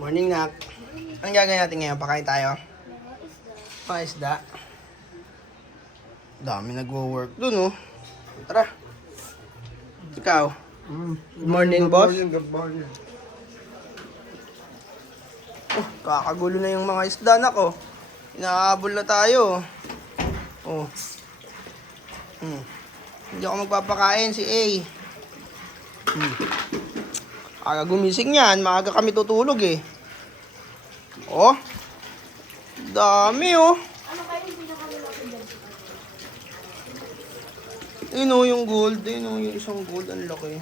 Morning, Nak. Anong gagawin natin ngayon? Pakain tayo? Mga isda. Dami nagwo-work dun, oh. Tara. Ikaw. Good morning, boss. Good morning. Oh, kakagulo na yung mga isda, Nak, oh. Inaabol na tayo. Oh. Hindi ako magpapakain, si A. Aga gumising yan, maaga kami tutulog eh. Oh. Dami oh. Ano kayo yung pinakalalaki dyan? Ayun oh, yung gold. Ayun oh, yung isang gold. Ang laki.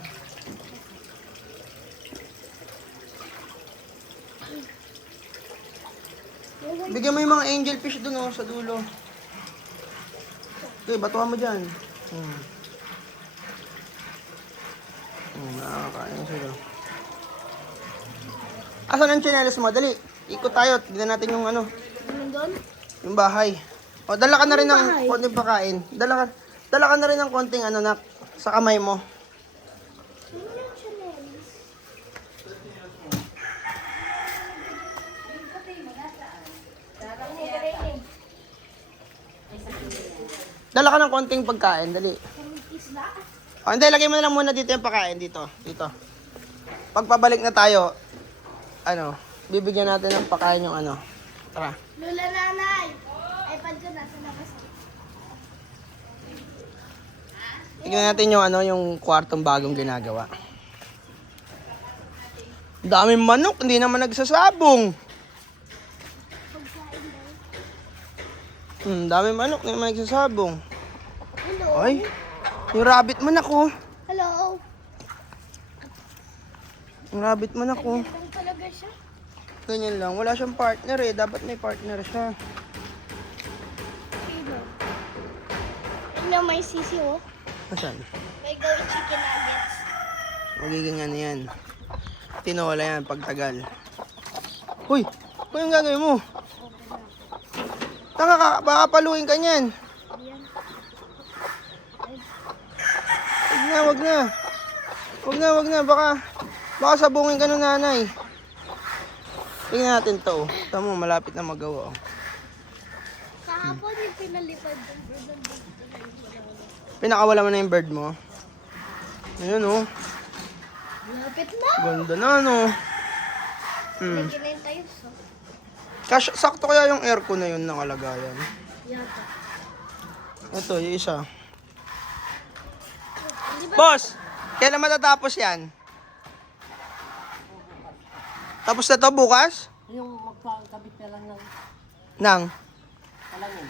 Bigyan mo yung mga angelfish dun oh, sa dulo. Okay, batuhan mo dyan. Nakakain sila. Asan ang tsinelas mo? Dali, ikot tayo. Tignan natin yung ano, Anong doon? yung bahay. O, dala ka na rin ng bahay? konting pakain. Dala ka na rin ng konting ano na sa kamay mo. Ano yung chanelis? Dala ka ng konting pagkain, dali. Isda? O, hindi, lagay mo na lang muna dito yung pakain. Dito. Pagpabalik na tayo, ano, bibigyan natin ng pakain yung ano. Tara. Lola nanay! iPad ko nasa labas. Tignan natin yung ano, yung kwartong bagong ginagawa. Daming manok, hindi naman nagsasabong. Daming manok, hindi naman nagsasabong. Hello? Ay, yung rabbit man ako. Hello? Yung rabbit man ako. Ganyan talaga siya. Ganyan lang, wala siyang partner eh. Dapat may partner siya. Sino? Ano may sisi oh? Asan? May gawin chicken nuggets. Magiging ano yan. Tinola yan pagtagal. Uy! Ano yung gagawin mo? Tanga ka, baka paluin ka niyan. Ayan. Wag na. Baka sabungin ka ng nanay. Tingnan natin to. Tama mo, malapit na magawa. Kahapon yung pinalipad ng bird. Pinakawala mo na yung bird mo. Ayun oh. Lapit na! Ganda na no. Nagkinayin tayo so. Sakto kaya yung aircon na yun nakalagayan. Yata. Ito, yung isa. Di ba? Boss! Kailan matatapos yan? Tapos na to bukas? Yung magpakabit na lang ng Nang? salamin.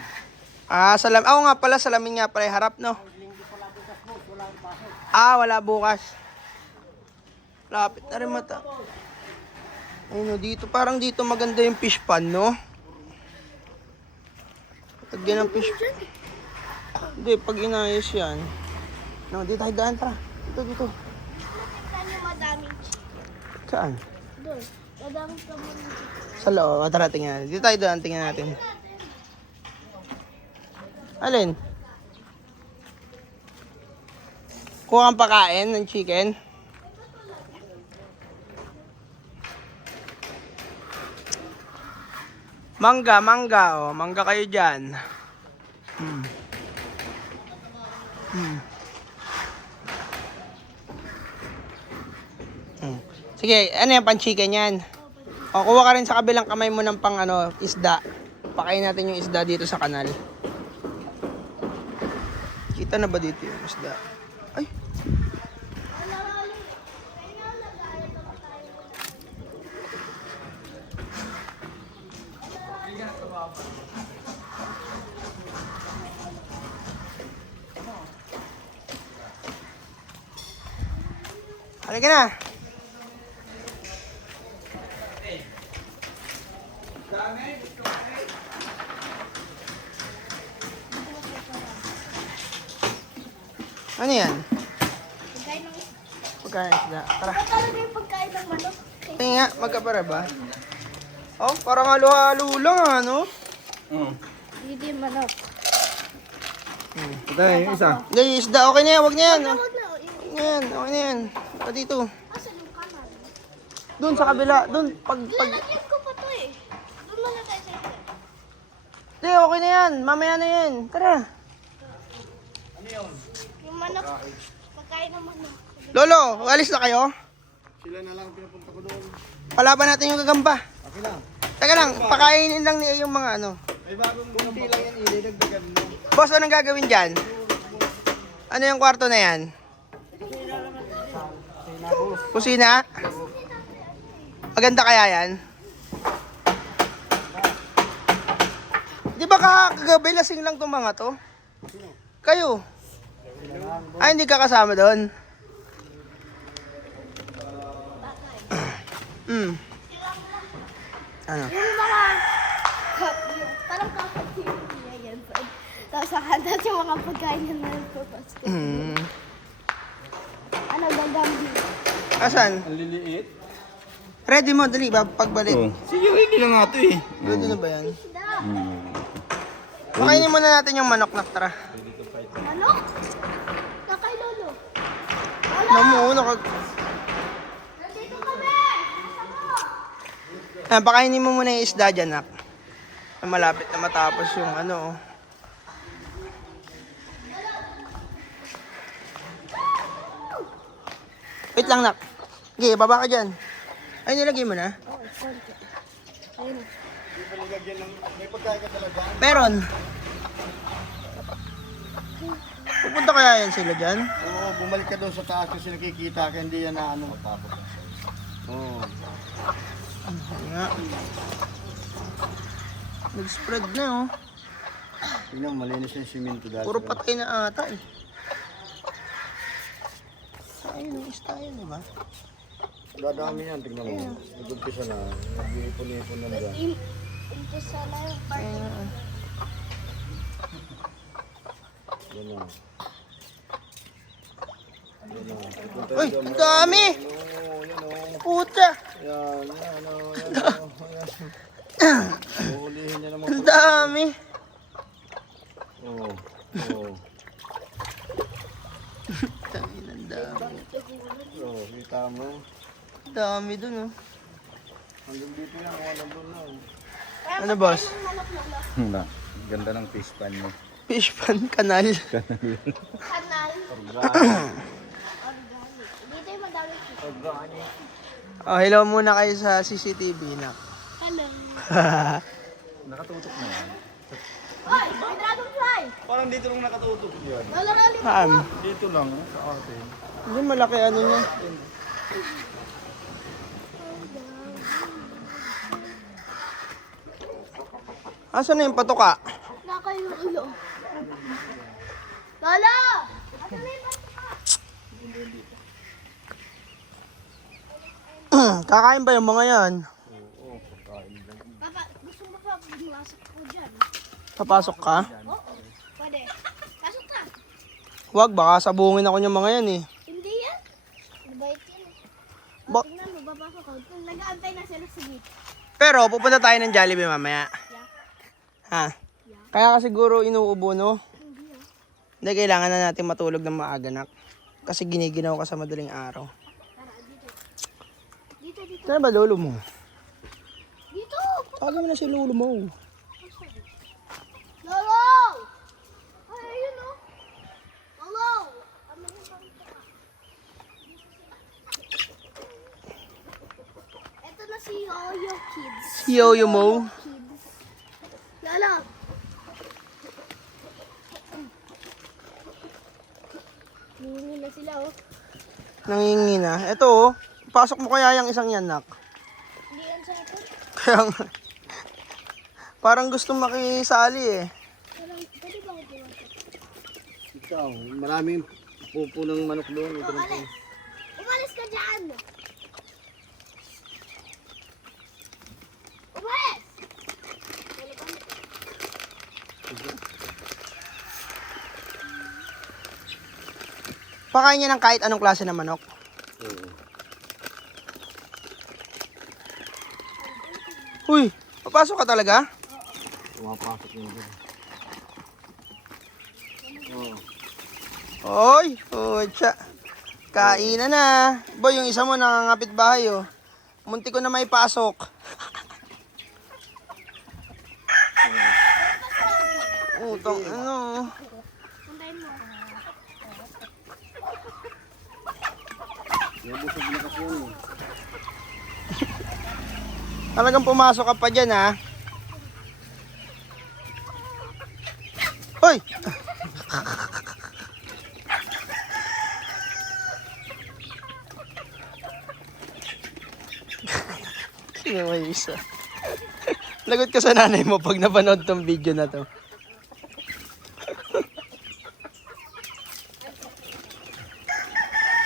Salam. Oo nga pala, salamin nga pala yung harap, no? Linggo pala bukas mo, wala ang pasok. Wala bukas. Lapit na rin mata. Ayun, dito. Parang dito maganda yung fish pan, no? Lagyan ng fish pan. Hindi, pag inayos yan. No, dito tayo daan, tara. Dito. Saan yung madaming chicken? Saan? Doon. Madaming kaming chicken. Sa loob. Tara, tingnan. Dito tayo daan, tingnan natin. Alin? Kuha kang pakain ng chicken. Mangga. Oh. Mangga kayo dyan. Sige, ano yan, pan-chicken yan? O, kuha ka rin sa kabilang kamay mo ng pang ano, isda. Pakain natin yung isda dito sa kanal. Kita na ba dito yung isda? Ay! Halika na! Ano yan? Pagkain ng isda. Pagkain isda. Tara. Ano talaga yung pagkain ng manok? Tingnan nga, magkapara ba? Oh, parang halo-halo lang ano? Hindi manok. Ito na yung isa. Hindi, isda, okay na yan, wag na yan. Oh. Huwag na. Okay na yan. Ito dito. Asan yung kanan? Doon sa kabila, doon. Pag... Lalagyan ko pa to eh. Doon muna tayo sa ito. Di, okay na yan. Mamaya na yan. Tara. Yung manok. Pagkain ng manok. Lolo, alis na kayo? Sila na lang pinapunta ko doon. Palaban natin yung gagamba. Okay lang. Teka lang, pakainin lang niya yung mga ano. Ay bagong kunti lang yan, ili. Dagdagan mo. Boss, anong gagawin dyan? Ano yung kwarto na yan? Kusina? Maganda kaya yan? Di ba kagabi lasing lang itong mga to? Kayo? Ay, hindi ka kasama doon? Ano? Yung mga parang kapatid niya yan. Tapos handa yung mga pagkain na nagpapasko. Ano gagambi? Asan? Ang liliit. Ready mo, dali ba? Pagbalik. Sige, ready na nga ito eh. Ready na ba yan? Pakainin muna natin yung manok na tara. Ano? Kakay lolo. Namuuna ka. Nandito kami! Asa mo? Pakainin mo muna yung isda dyan, nak. Malapit na matapos yung ano. Wait lang, nak. Okay, baba ka dyan. Ay, nilagay mo na? Oo, konti. Ayun. May pagkain ka talaga. Meron. Pupunta kaya yan sila dyan? Oo, bumalik ka doon sa taas kasi nakikita ka, hindi yan na ano. Oo. Ay nga. Nag-spread na, oh. Tingnan, malinis yung simento dahil. Puro patay na ata, eh. Ayun, yung isda yun, diba? Dadami yan, tingnan mo. Nag-umpisa na, nag-iipon-ipon na dyan. Umpisa na yung part. Ayun. Yan na. Uy, ang dami! Oo, yan o. Puta! Yan, yan o, yan o. Yan. Uulihin niya naman. Ang dami! Oo, oo. Tangin, ang dami. Oo, kita mo. Ang dami dun, oh. Hanggang dito yan, wala doon na. Ano, boss? Na, ganda ng fish pan mo. Fish pan kanal. Kanal. Organic. Dito yung madami fish. Organic. Oh, hello muna kayo sa CCTV, nak. Hello. Nakatutok na yan. Hoy! May dragonfly! Parang dito lang nakatutok yan. Lalaraling Saan? Dito lang, sa atin. Hindi malaki ano niya. Asan na yung patuka? Nakayulo. Lolo! Asan na yung patuka? Kakain ba yung mga yan? Papa, gusto mo pa bumasok ko dyan? Papasok ka? Oo. Pwede. Pasok ka. Wag, baka sabungin ako yung mga yan eh. Hindi yan. Mabait yan eh. Ba- Tingnan mo, babasok ka. Nag-aantay na sila sa gate. Pero pupunta tayo ng Jollibee mamaya. Yeah. Ha? Kaya ka siguro inuubo, no? Hindi ah. Hindi, kailangan na natin matulog ng maaga, nak. Kasi giniginaw ka sa madaling araw. Tara, dito. Dito, dito. Saan ba lolo mo? Dito! Tawagin mo na si lolo mo. Lolo! Ay, ayun oh. Lolo! Ano yung pangita? Ito na si Yoyo Kids. Si Yoyo mo. Kids. Lolo! Hingi na sila oh. Nangingi na. Ito oh. Pasok mo kaya yung isang yan, nak. Hindi yan sa akin. Kaya nga. Parang gusto makisali eh. Pwede ba ako pumasok? Ikaw, maraming pupo ng manok doon. Ito na Umalis! Umalis ka dyan! Umalis! Pakain niya ng kahit anong klase ng manok. Uy, papasok ka talaga? Pumapasok yun doon. Oy, tiya. Kainan na. Boy, yung isa mo nangangapit bahay oh. Munti ko na may pasok. Utong ano. Sundayin mo. Nabusog na kasi yun eh. Talagang pumasok ka pa dyan, ha? Hoy! Sino may isa? Lagot ka sa nanay mo pag napanood tong video na to.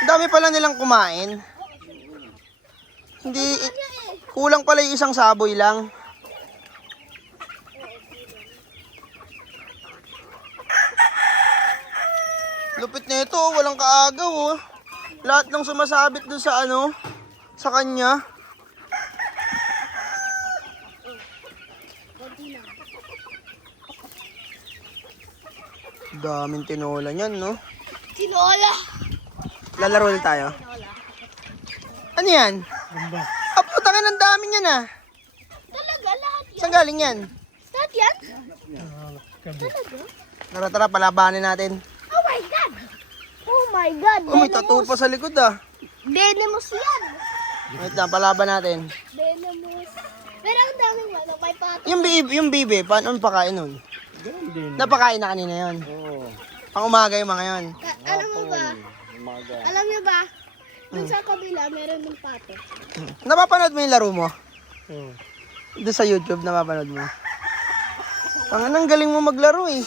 Ang dami pala nilang kumain. Hindi, kulang pala yung isang saboy lang. Lupit na ito, walang kaagaw oh. Lahat ng sumasabit dun sa ano, sa kanya. Daming tinola niyan, no? Tinola. Lalaro ulit tayo. Ano yan? Ah, putangin, ang dami niyan ah. Talaga, lahat yan. Saan galing yan? Lahat yan? Talaga? Tara, tara, palabanin natin. Oh my God! Oh my God! Oh, may tattoo pa sa likod ah. Venomous yan! Wait lang, palaban natin. Venomous. Pero ang daming ano, may pato. Yung bibi, paano pakain nun? Napakain na kanina yun. Oo. Pang umaga yung mga yun. Alam mo ba? Umaga. Alam niyo ba? Dun sa kabila, meron ng pato. Napapanood mo yung laro mo? Doon sa YouTube, napapanood mo? Ang galing mo maglaro eh.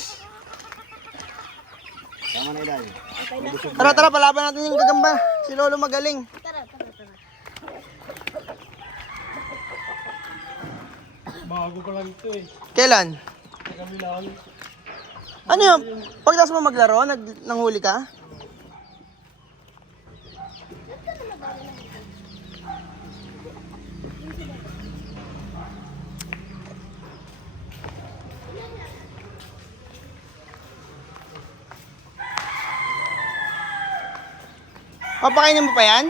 Tama na iday. Okay na. Tara, tara, palaban natin yung gagamba. Si Lolo magaling. Tara, tara, tara. Bago ko lang ito eh. Kailan? Kami lang. Ano yun? Pagdas mo maglaro, nanghuli ka? Papakainin mo pa yan?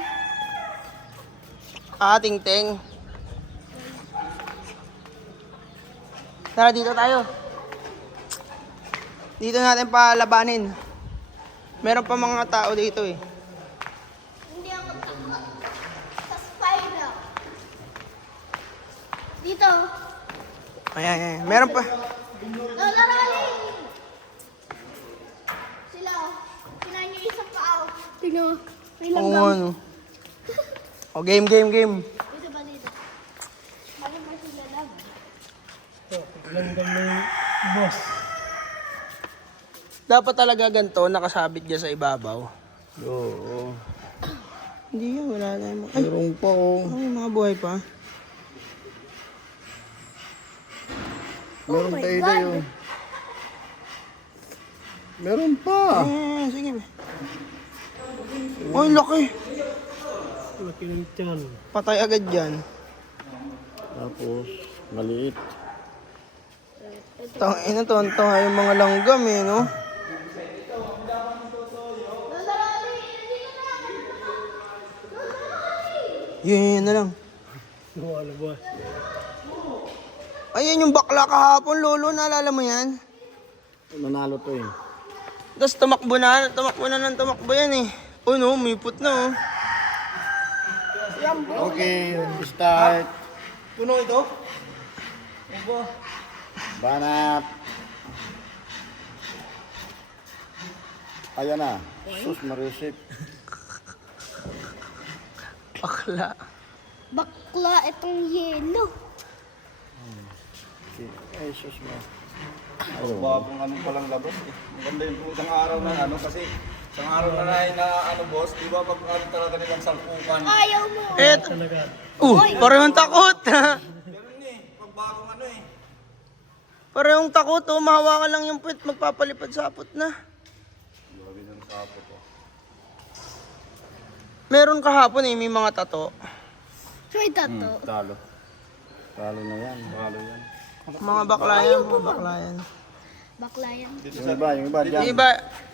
Ah, ting-ting. Tara, dito tayo. Dito natin palabanin. Meron pa mga tao dito eh. Hindi ako takot. Sa spider. Dito. Ayan, ayan. Meron pa. Lola Rolly! Sila oh. Sila yung isang paaw. Tingnan mo. May Oo, langgam. ano. O, game, game, game. Dito ba dito? Bakit ba sila lang? Langgam na yung boss. Dapat talaga ganito, nakasabit dyan sa ibabaw. Oo. Hindi yan, wala na yung mga... Ay, Meron pa oh. ay, mga buhay pa. Meron pa iday oh. Meron pa. Eh, sige. Ay, laki. Laki ng tiyan. Patay agad dyan. Tapos, maliit. Tangina to, ang tanga yung mga langgam eh, no? Yun na lang. Wala boss. Ayan yung bakla kahapon, Lolo. Naalala mo yan? Nanalo to eh. Tapos tumakbo na ng tumakbo yan eh. Oh no, may put na oh. Okay, start. Puno ito? Banat. Ayan na. Sus, marisip. Bakla. Bakla itong yelo. Ay, sus mo. Bagong ano palang labas eh. Maganda yun po isang araw na ano kasi isang araw na ano boss, di ba pag ano talaga nilang salpukan. Ayaw mo. Eh, Talaga. parehong takot. Ganun eh, pag bagong ano eh. Parehong takot oh, mahawakan lang yung puwit, magpapalipad sa apot na. Meron kahapon eh, may mga tato. Try tato. Talo. Talo na yan. Talo yan. Mga bakla yan, mga bakla yan. Bakla yan. Yung iba, dyan. Yung iba,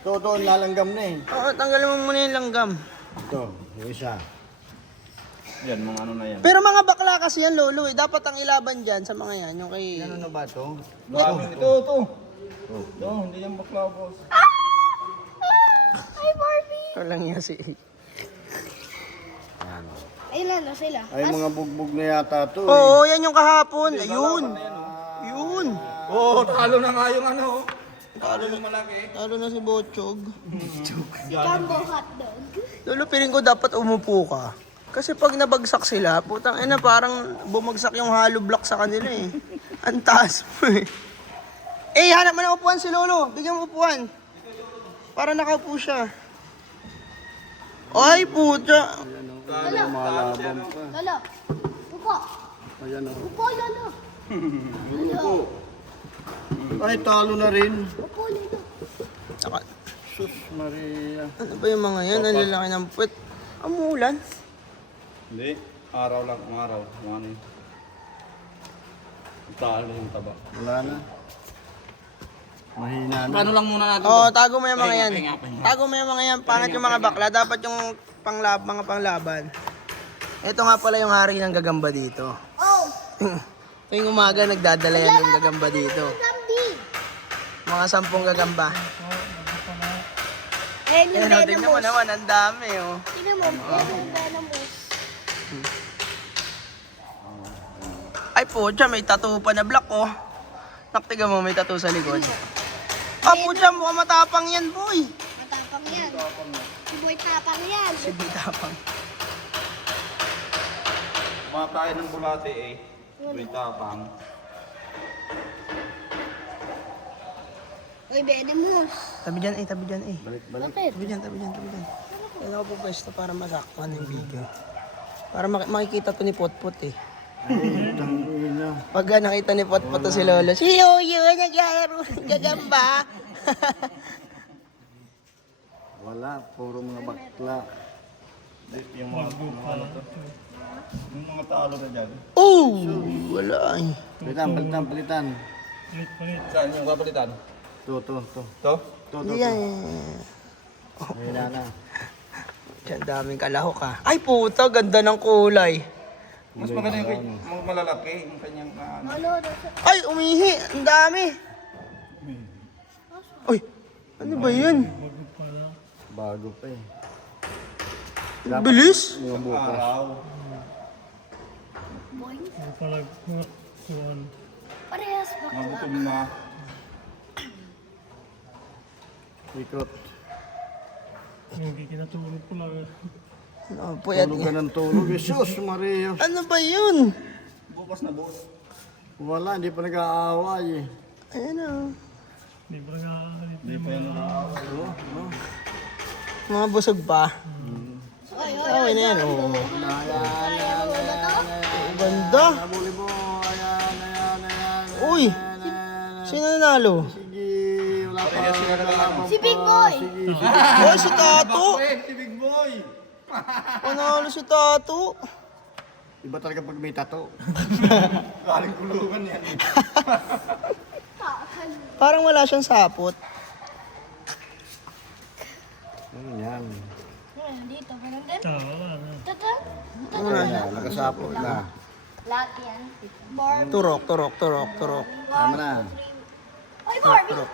Doon, lalanggam na eh. oo, tanggalin mo muna yung langgam. Ito, yung isa. Yan, mga ano na yan. Pero mga bakla kasi yan, lolo eh. Dapat ang ilaban dyan sa mga yan, yung kay... Ano na ba ito? Ito. Ito, hindi yan bakla, boss. Ay, Barbie! Ito lang yan si... Ayun na sila. Ay, mga bugbog na yata ito. Oo, yan yung kahapon. Ayun. Yun. Oo, talo na nga yung ano. Talo yung malaki. Talo na si Bochog. Jumbo hotdog. Lolo, piling ko dapat umupo ka. Kasi pag nabagsak sila, putang ina, parang bumagsak yung hollow block sa kanila eh. Ang taas mo eh. Eh, hanap mo ng upuan si Lolo. Bigyan mo upuan. Para nakaupo siya. Ay, puta. Lolo, Malabang pa. Lolo. Upo. Ayan o. Upo, Lolo. Lolo. Ay, talo na rin. Upo, Lolo. Saka- Sus Maria. Ano ba yung mga yan? Ang lalaki ng puwet. Amulan. Hindi, araw lang, ang araw. Mga ano yun. Talo yung taba. Wala na. Mahina na. Paano lang muna natin? Oo, tago mo yung mga yan. Tago mo yung mga yan. Pangat yung mga bakla. Dapat yung mga panglaban. Ito nga pala yung hari ng gagamba dito. Oh, Tuwing umaga, nagdadala yan ng gagamba dito. Gandhi. Mga 10 gagamba. Ayan yung Pero tingnan mo venomous. naman, ang dami oh. Tingnan mo, ayan yung venomous. Ay putya, may tattoo pa na black oh. Naktiga mo, may tattoo sa likod. Ah putya, mukhang matapang yan boy. Matapang yan. Si Boy tapang yan. Si Boy tapang. Mga tayo ng bulate eh. Britapang. Uy, venomous. Tabi dyan eh, tabi dyan eh. Balik, balik. Bakit? Tabi dyan, tabi dyan, tabi dyan. Kaya ako po pwesto para masaktuhan yung video. Para makikita to ni Potpot eh. Ay, tangina. Pag nakita ni Potpot to si Lolo, si Yoyo, naglalaro ng gagamba. Wala, puro mga bakla. Yung mga ano to. Yung mga talo na dyan. Oh, wala eh. Palitan, palitan, palitan. Palit. Saan yung kapalitan? To. To? Yan. Mahina na. Diyan daming kalahok ah. Ay puta, ganda ng kulay. Mas maganda yung mga malalaki. Yung kanyang ano. Lolo, nasa... Ay, umihi. Ang dami. Uy, ano ba yun? Bago pa lang. Bago pa eh. Ang bilis. Yung bukas. Araw. Boy. Bago pa lang. Kuhan. Parehas bakla. Magutom na. Ikot. Yung kinatulog ko lang. Ano, puyat Tulog niya. ka ng tulog. Jesus Maria. Ano ba yun? Bukas na boss. Wala, hindi pa nag-aaway eh. Ayan ah. Hindi ba nakakalit? Hindi pa yan nakaawa. Mga busog pa. Oy, Okay na yan. Oh. kaya mo na to? Ang ganda. Nabuli mo. Ayan. Uy, sino nanalo? Sige, wala pa. Si Big Boy. Uy, si Tato. Si Big Boy! Panalo si Tato. Iba talaga pag may tato. Galing kulungan yan. Parang wala siyang sapot. Ano yan? Dito, ganun din. Wala na. Tata. Ayan, nakasapo na. Lahat yan. Barbie. Turok. Tama na. Ay, Barbie.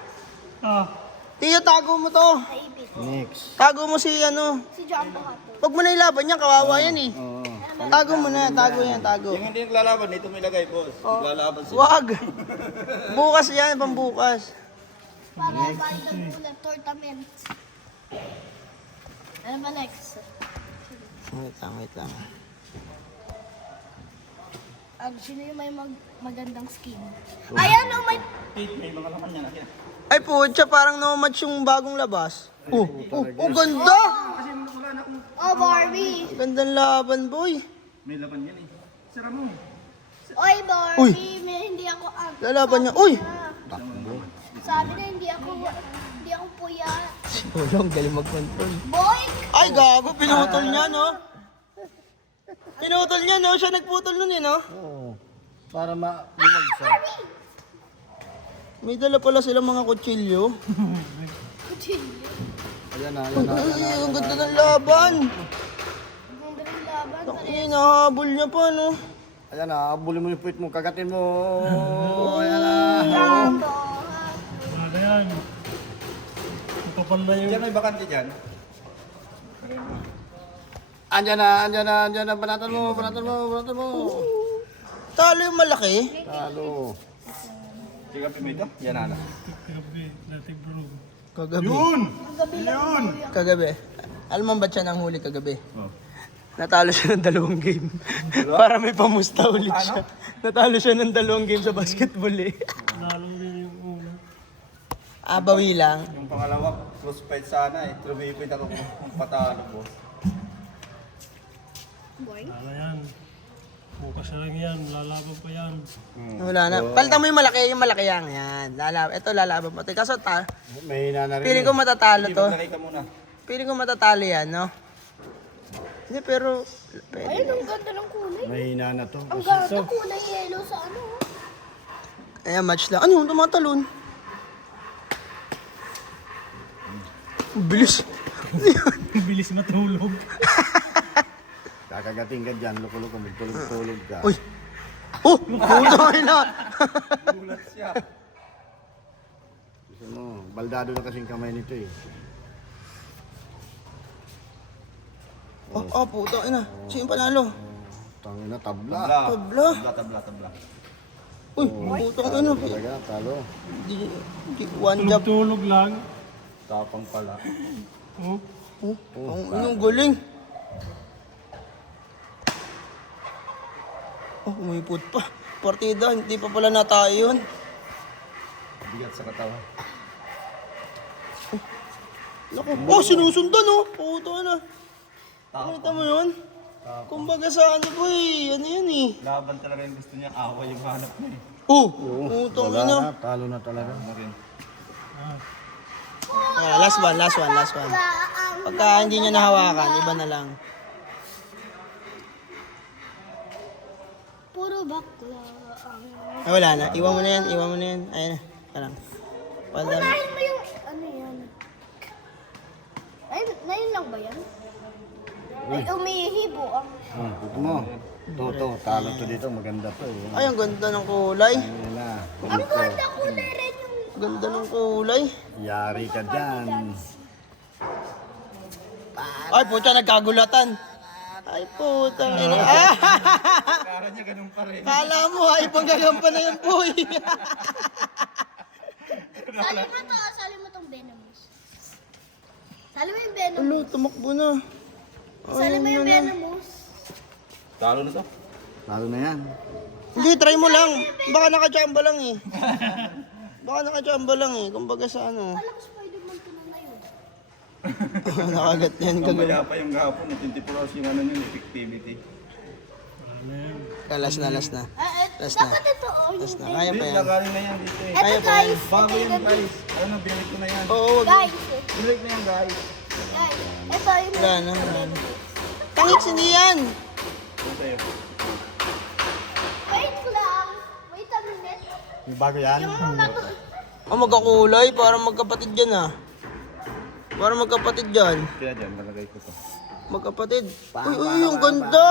Ah! Tiyo, tago mo to. Naipit. Next. Tago mo si ano. Si Jumbo Hotdog. Pag mo na ilaban niya, kawawa yan eh. Oo. Tago mo na, tago yan, tago. Yung hindi naglalaban, dito may lagay boss. Naglalaban sila. Wag. Bukas yan, pambukas. Para balikan muna, tournament. Ano ba next? Wait lang. Sino yung may magandang skin? Ayan, oh, may... May mga laman yan. Akin. Ay putya, parang no-match yung bagong labas. Ganda! Oh, Barbie. Gandang laban, boy. May laban yan eh. Sira mo. Oy, Barbie. May hindi ako... Lalaban niya. Uy! Sabi na hindi ako puyat. Sinulong, galing mag-control. Boy! Ay, gago, pinutol niya, no? Pinutol niya, no? Siya nagputol nun, eh, no? Oo. Para bumagsak. May dala pala silang mga kutsilyo. Ayan na. Ay, ang ganda ng laban. Ang ganda ng laban. Nahabol niya pa, no? Ayan na, abulin mo yung puwit mo, kagatin mo. Ayan na. Ano yan? Kapal na yung... Diyan may bakante dyan. Andyan na. Banatan mo. Talo yung malaki. Talo. Tigapin mo ito? Yan na. Gabi, natin bro. Kagabi. Yun! Kagabi. Alam mo ba't siya nang huli kagabi? Oh. Natalo siya ng 2 game. Para may pamusta ulit siya. Natalo siya ng 2 game sa basketball eh. Lalo rin yung una. Bawi lang. Yung pangalawa, close fight sana eh. Trumipid ako kung patalo po. Ano yan? Bukas na lang yan. Lalaban pa yan. Wala na. Palitan mo yung malaki yan. Yan. Ito lalaban pa. Kaso May hina na rin. piling ko matatalo Hindi, to. maglagay ka muna. Piling ko matatalo yan, no? Hindi, pero... Pwede. Ayun, ang ganda ng kulay. May hina na to. Ang ganda kulay yellow sa ano. Ayan, match lang. Ano yung tumatalon? Ang bilis. Bilis matulog. Kakagating ka dyan, loko-loko, magtulog-tulog ka. Uy! Oh! Puto na! Gulat siya. Gusto mo, baldado na kasing kamay nito eh. Puto na. Sino yung panalo? Tangina, tabla. Tabla. Tabla. Uy, putong ina. Talaga, talo. One job. Tulog lang. Tapang pala. Oh. Ang galing. Umipot pa. Partida, hindi pa pala natayo yun. Bigat sa katawan. Naku, sinusundan Puto na. Nakita mo yun? Kumbaga sa ano po ano yun eh. Laban talaga yung gusto niya. Awa yung hanap niya eh. Putong Wala ina. na, talo na talaga. Ano rin? Last one. Pagka hindi niya nahawakan, iba na lang. Puro bakla. Wala na. Iwan mo na yan. Ayan na. Parang. Unahin mo yung ano yan. Ay, ngayon lang ba yan? Ay, umihibo ang... Ito mo. Ito, talo to dito, maganda to. Ay, ang ganda ng kulay. Ayan na. Ang ganda kulay rin yung... Ganda ng kulay. Yari ka dyan. Ay, puta, nagkagulatan. Ay, puta. Kara niya ganun pa rin. Kala mo, ay, panggagampan na yan, boy. Sali mo tong Venomous. Sali mo yung Venomous. Alo, tumakbo na. Sali mo yung Venomous. Talo na to. Talo na yan. Hindi, try mo lang. Baka nakachamba lang eh. Kumbaga sa ano. Alam, Spider-Man ko na yun. Nakagat yan kagabi. Mamaya pa yung gahapon. 24 hours yung ano yung effectivity. Ano yan? Last na. Last na. dapat ito, Last na. yung Kaya pa Hindi, yan. nagaling na yan dito eh. Ito guys, Bago yan guys. Ano, binalik ko na yan. Oo, wag. guys, Binalik na yan guys. ito yung... Wala na. Tangits, hindi yan. Ano sa'yo? Wait lang. Wait a minute. Yung bago yan. Yung mga Magkakulay, parang magkapatid dyan ah. Parang magkapatid dyan. Kaya dyan, malagay ko to. Magkapatid. Uy, yung ganda.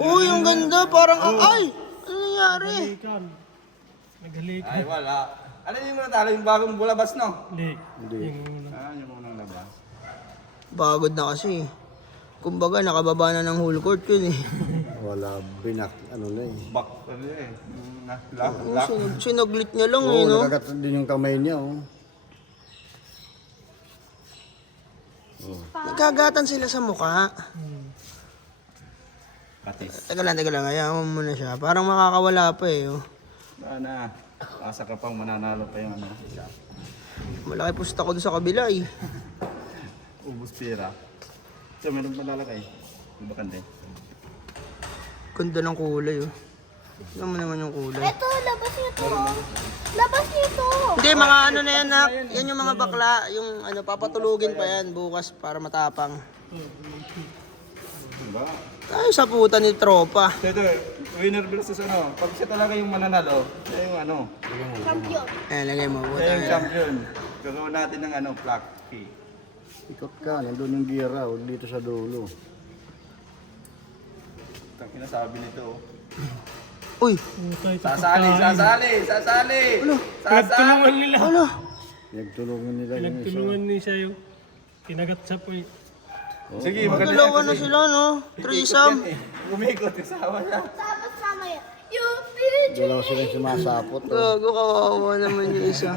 Uy, yung ganda. Parang, ay! Ano nangyari? Halikan. Naghalikan. Ay, wala. Ano yung mga talo? Yung bagong bulabas, no? Hindi. Yung una. Yung unang labas. Pagod na kasi. Kumbaga, nakababa na ng whole court yun eh. Wala, ano na eh. Back, ano eh. Lock. Sinaglit niya lang Oo, eh, no? nagagat din yung kamay niya oh. Nagkagatan sila sa mukha. Patis. Teka lang. Ayaw mo muna siya. Parang makakawala pa eh. Oh. Sana. Asa ka pang mananalo pa yung ano. Isa. Malaki pusta ko doon sa kabila eh. Ubus pira. So, meron pa lalakay. Iba kande. Ganda ng kulay oh. Tignan mo naman yung kulay. Ito, labas nito. Labas nito. Hindi, mga ano na yan, nak. Yan yung mga bakla. Yung ano, papatulugin pa yan bukas para matapang. Diba? Tayo sa puta ni tropa. Ito, winner versus ano. Pag siya talaga yung mananalo, siya yung ano. Champion. Ayan, lagay mo. Siya Puta. yung champion. Gagawin natin ng ano, plaque key. Ikot ka, nandun yung gira, huwag dito sa dulo. Ang kinasabi nito. Uy, Puta, ito Sasali, pagkain. sasali, sasali! Sasali! Pinagtulungan nila. ano? Nagtulungan nila yung isa. Pinagtulungan niya siya yung kinagat sa poy. Sige, Dalawa na sila, no? Threesome. Umikot, kasama niya. Tapos mamaya, yung pinit. Dalawa silang sumasapot. Oh. Gago, kawawa naman yung isa.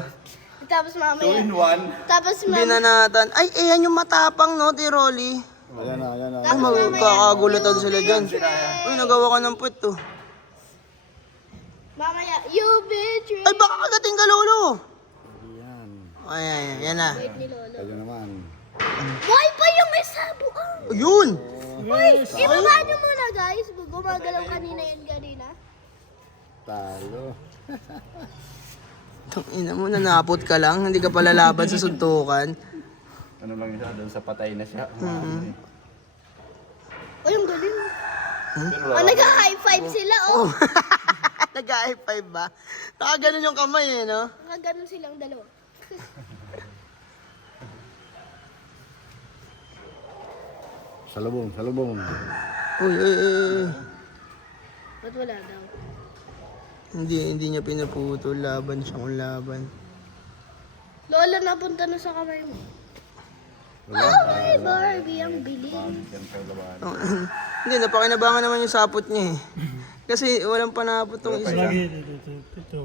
Tapos 2 mamaya, in 1. tapos mamaya, Binanatan. Ay, yan yung matapang, no, ti Rolly. Ayan na, ayan na. Ay, magkakagulatan sila dyan. Uy, nagawa ka ng puwet, to. mamaya, you betray. Ay, baka kagating ka, Lolo. Ayan. Ay, yan na. Ni Lolo. Ayan naman. Buhay pa yung isa buang. Ayun! Uy, ibaba niyo muna guys. Gumagalaw kanina yan kanina. Talo. Ina mo, nanapot ka lang. Hindi ka pala laban sa suntukan. Ano lang siya, doon sa patay na siya. Uy, ang galing. Pero Oh, nag-high five sila, oh. Nag-high five ba? Nakaganon yung kamay, eh, no? Ganun silang dalawa. Salubong, salubong. Uy, Ba't wala daw? Hindi niya pinaputol. Laban siyang laban. Lola, napunta na sa kamay mo. Oh, my Barbie, ang bilis. Oh, hindi, napakinabangan naman yung sapot niya, eh. Kasi walang panapot tong isa. Malaki. Ito.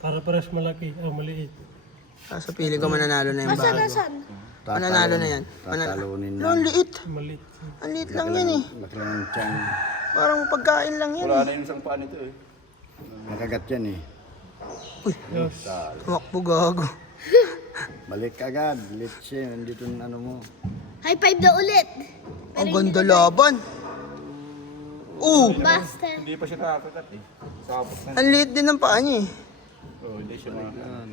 Para pares malaki. O maliit. Sa pili ko mananalo na yung Asan, bago. asan? Mananalo na yan. Tatalunin Ano, ang liit. Maliit. Ang liit lang yan, eh. Laki lang ng tiyan. Parang pagkain lang yan, Wala eh. na yung isang paa nito eh. Nakagat yan eh. Yes. Tumakbo, gago. Balik ka agad. Litsi, nandito yung ano mo. High five daw ulit. Ang ganda laban. Basta. Hindi pa siya nakakagat eh. Sapot na. Ang liit din ng paa niya, eh. Oh, hindi siya makakagat. Yan.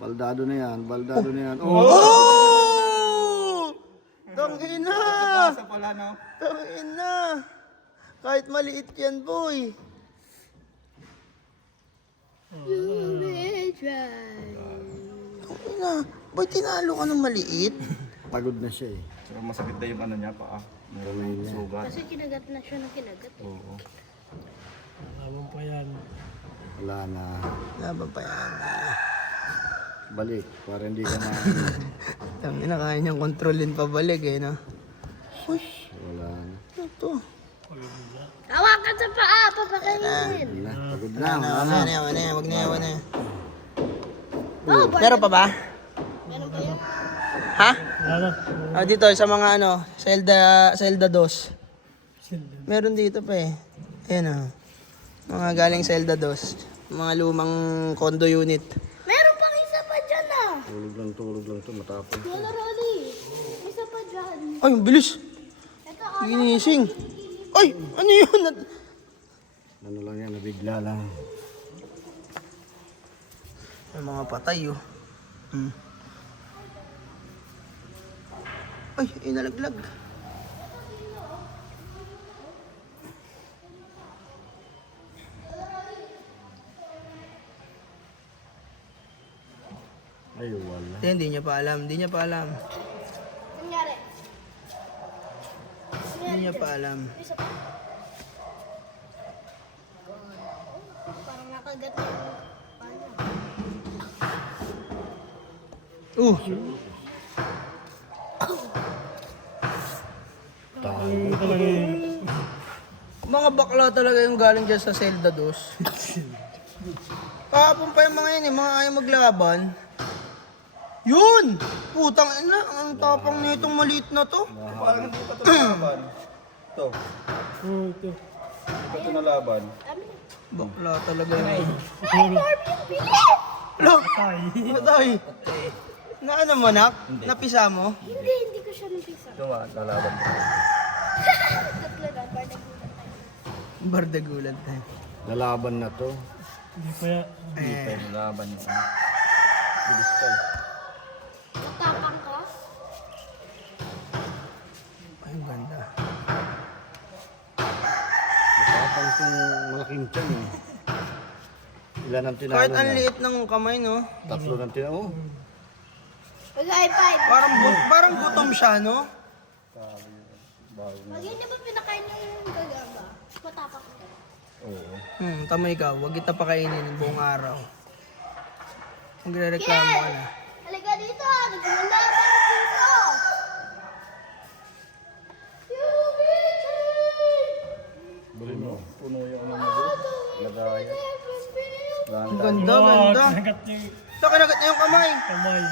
Baldado na yan, baldado na yan. Oh! Oh! Tangina! Sa pala no? Tangina! Kahit maliit yan, boy. You betray. Tangina. Boy, tinalo ka ng maliit. Pagod na siya eh. Saka masakit na yung ano niya, paa. May sugat. Kasi kinagat na siya ng kinagat. Oo. Laban pa yan. Wala na. Laban pa yan. Balik, para hindi ka na... Tangina, kaya niyang kontrolin pabalik, eh, no? Uy, Wala na. ano to? Hawakan sa paa, papakainin. Hindi na, pagod na. Wag na, wag na. Oh, Meron pa ba? meron pa yan. Ha? Wala na. Dito, sa mga ano, Zelda 2. Silda. Meron dito pa, eh. Ayan, mga galing Zelda 2. Mga lumang condo unit. Meron pang isa pa dyan ah. Tulog lang to, matapon. Lola Rolly, isa pa dyan. Ay, ang bilis. Ito, oh. Ginising. Ay, ano yun? Ano lang yan, nabigla lang. May mga patay, oh. Ay, inalaglag. Ay, wala. Hindi niya pa alam. Nangyari. Hindi niya pa alam. Isa pa. Parang nakagat na yung paa niya. Yung talaga yung... Mga bakla talaga yung galing dyan sa Zelda 2. Kahapon pa yung mga yun, mga ayaw maglaban. Yun! Putang ina, ang tapang nitong maliit na to. Parang hindi pa ito nalaban. Ito. Oh, ito. Hindi pa ito nalaban. Bakla talaga yun. Ay. Patay. Na ano mo, nak? Napisa mo? Hindi ko siya napisa. Ito nga, nalaban. Tatlo na, parang Bardagulan tayo. Lalaban na to. Hindi pa yan. Hindi pa yung nalaban niya. Bilis ka eh. matapang ka. Ay, ang ganda. Matapang itong malaking tiyan eh. Ilan ang tinalo Kahit ang niya? liit ng kamay, no? Tatlo ng tinalo. Oh. Mag-high five. Parang gutom siya, no? Mag-hindi ba pinakain yung gagamba? Matapang ko. Oo. Tama ikaw, huwag kita pakainin buong araw. Magre-reklamo ka na. Halika dito! Nagmulaban dito! Puno yung ano mo doon. Lagaya. Ang ganda, ganda. Nagat yung Kinagat niya yung kamay. kamay.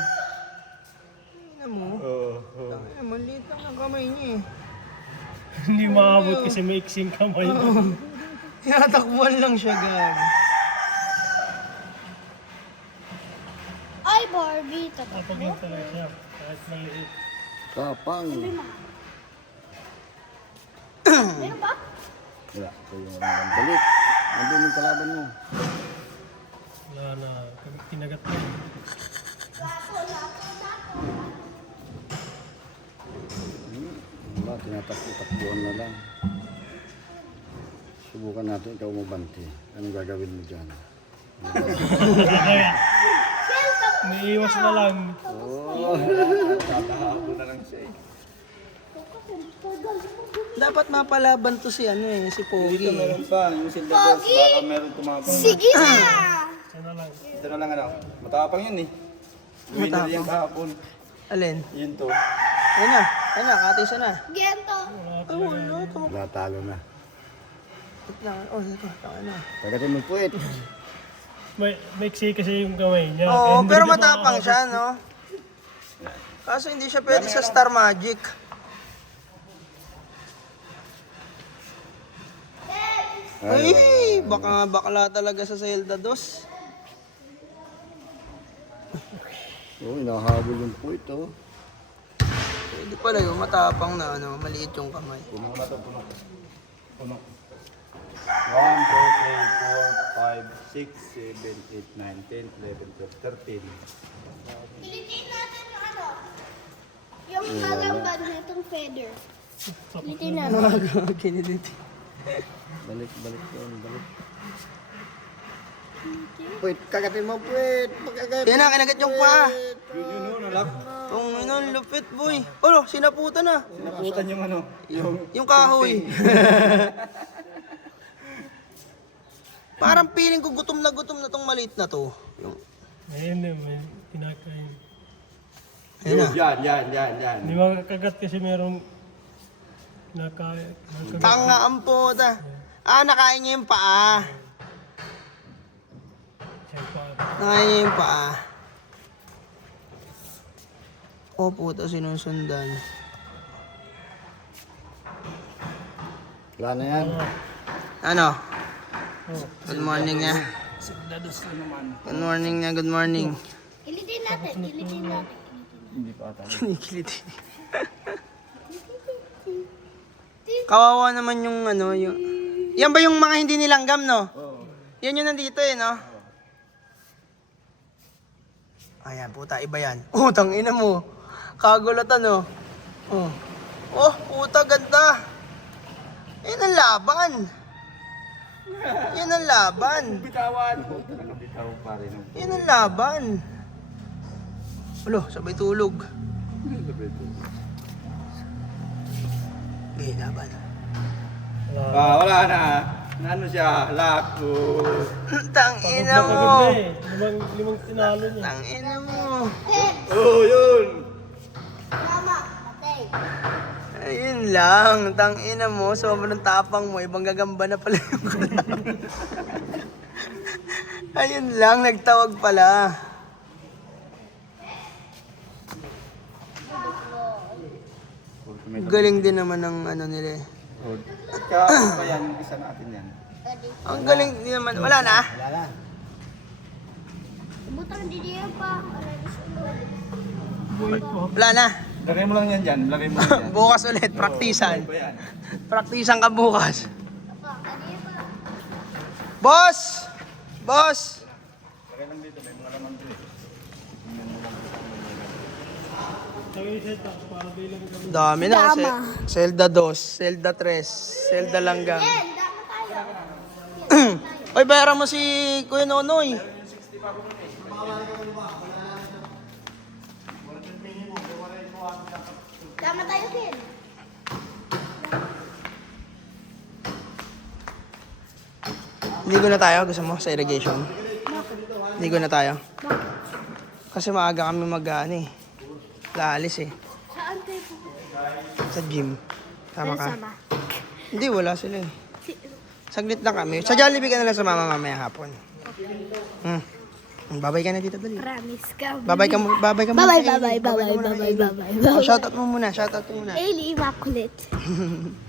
Ano mo? Maliit lang ang kamay niya eh. Hindi maabot kasi may iksing kamay. Tinatakbuhan lang siya, gag. Ay, Barbie! Tapagin talaga siya. Kahit maliit. Tapang. Meron ba? Wala. Ito yung walang balik. Nandun yung kalaban mo. Wala na. Kinagat na yun. Wala, tinatakbo-takbuhan na lang. Subukan natin, ikaw mabanti. Anong gagawin mo dyan? May iwas na lang. Tatahabo na lang siya eh. Dapat mapalaban to si ano eh, si Dito Pogi. meron pa. Yung silbabos. Baka meron tumapang. Sige na! Isa na lang. Ito na lang ano. Matapang yun eh. Winner Matapang. yan kahapon. Alin? Yun to. Ayun na, kati siya na. Gento! Ay, wala, ito. Wala, talo na. Wait lang. Oh, ito, taka na. Pagdating mo puwit. May iksi kasi yung kamay niya. Oo, Kaya hindi pero ka matapang makakabot. siya, no? Kaso hindi siya pwede sa Star Magic. Ay, baka bakla talaga sa Zelda 2. Oo, inahabol yung puwit, oh. Pwede pala yung matapang na ano, maliit yung kamay. Puno na to. Puno. Puno. 1, 2, 3, 4, 5, 6, 7, 8, 9, 10, 11, 12, 13. Ilitin natin yung ano. Yung hagambad na itong feather. Ilitin natin. Kiniliti. Balik yun, balik. Puwit, kagatin mo, puwit. Pagkagat. Yan na, kinagat yung pa. Yun o, nalak. Kung ano, lupit boy. Oh, sinaputan na. Sinaputan yung ano. Yung kahoy. Parang feeling ko gutom na tong maliit na to. Yung, Ayun na, may kinakain. ayun na. Yan. Hindi makakagat kasi merong kinakain. Tanga ang puta. Ah, nakain niya yung paa. Nakain niya yung paa. Oh, puta, sinusundan. Wala na yan. Ano? Good morning na. Good morning na, good morning. Ilitin natin. Hindi pa ata. Kinikiliti. Kawawa naman yung ano, yung... Yan ba yung mga hindi nilanggam, no? Oo. Yan yung nandito eh, no? Ayan, puta, iba yan. Oh, tangina mo. Kagulatan, no? Oh. Oh, puta, ganda. Yan ang laban. Yan ang laban. Bitawan. Nakabitaw pa rin. Yan ang laban. Ulo, sabay tulog. Eh, laban. Wala na. Ano siya? Lako. Tangina Pagod mo. na eh. Limang tinalo niya. Tangina mo. Oh, yun. Tama. Patay. Ayun lang, tangina mo, sobrang tapang mo, ibang gagamba na pala yung kalaban. Ayun lang, nagtawag pala. Galing din naman ng ano nila eh. At ano pa yan? Isa natin yan. Ang galing din naman, wala na? Wala na. Butang didiya pa. Wala na. Lagay mo lang yan dyan. Lagay mo lang yan. Bukas ulit, praktisan. Ano ba yan? Praktisan ka bukas. Kanina pa. Boss! Boss! Lagay lang dito. May mga laman dito eh. Sabi ni Seta, para bilang kami. Dami na. Zelda 2, Zelda 3, Zelda Langgang. Dama tayo. Oy, bayaran mo si Kuya Nonoy. Dama tayo din. Ligo na tayo, gusto mo, sa irrigation? Ligo na tayo. Kasi maaga kami laalis eh. Saan tayo pupunta? Sa gym. Tama ka? Sama. Hindi, wala sila eh. Saglit lang kami. Sa Jollibee ka na lang sumama mamaya hapon. Babay ka na dito, dali. Promise ka. Babay ka muna. Bye-bye, kay Ailey. bye-bye, Babay ka muna kay bye-bye, Ailey. bye-bye, bye-bye. Oh, shoutout mo muna, shoutout mo muna. Ailey Immaculate.